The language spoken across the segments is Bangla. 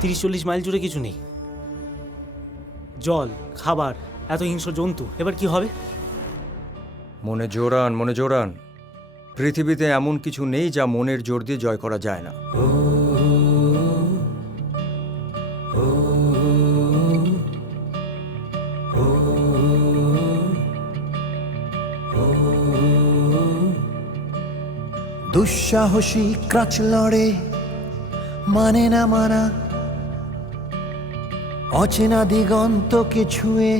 তিরিশ চল্লিশ মাইল জুড়ে কিছু নেই। জল খাবার এত হিংস্র জন্তু এবার কি হবে? মনে জোরান মনে জোরান। পৃথিবীতে এমন কিছু নেই যা মনের জোর দিয়ে জয় করা যায় না। দুঃসাহসী ক্রাচ লড়ে মানে না মানা অচেনা দিগন্তকে ছুঁয়ে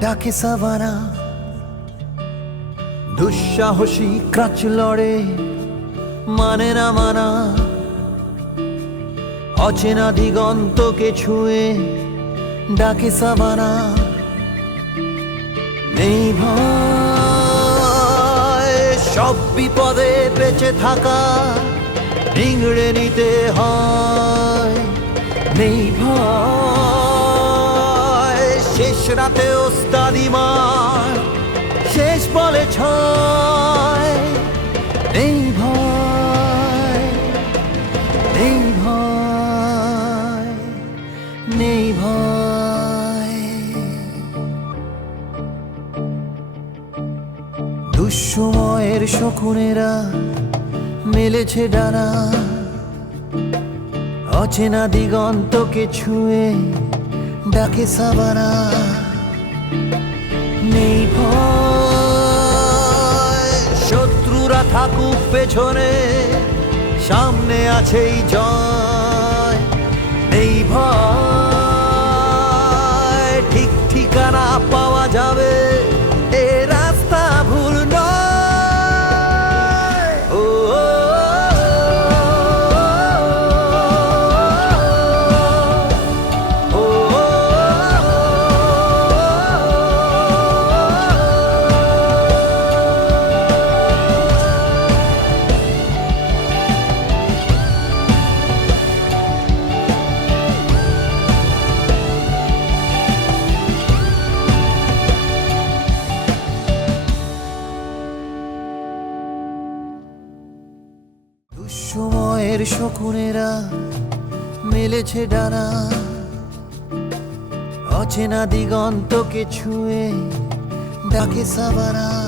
ডাকে সাবানা দুঃসাহসী ক্রাচ লড়ে মানে না মানা। অচেনা দিগন্তকে ছুঁয়ে ডাকে সাবানা নেই ভয়, সব বিপদে বেঁচে থাকা নিংড়ে নিতে হয়। নেই ভয় রাতে ওস্তাদি মার, শেষ বলে ছয়। নেই ভয় নেই ভয় নেই ভয়। দুঃসময়ের শকুনেরা মেলেছে ডানা, অচেনা দিগন্তকে ছুঁয়ে ডাকে সাবানা। নেই শত্রুরা থাকুক পেছনে সামনে আছেই জয়। নেই ভয়। দুঃসময়ের শকুনেরা মেলেছে ডানা। অচেনা দিগন্তকে ছুঁয়ে ডাকে সাবানা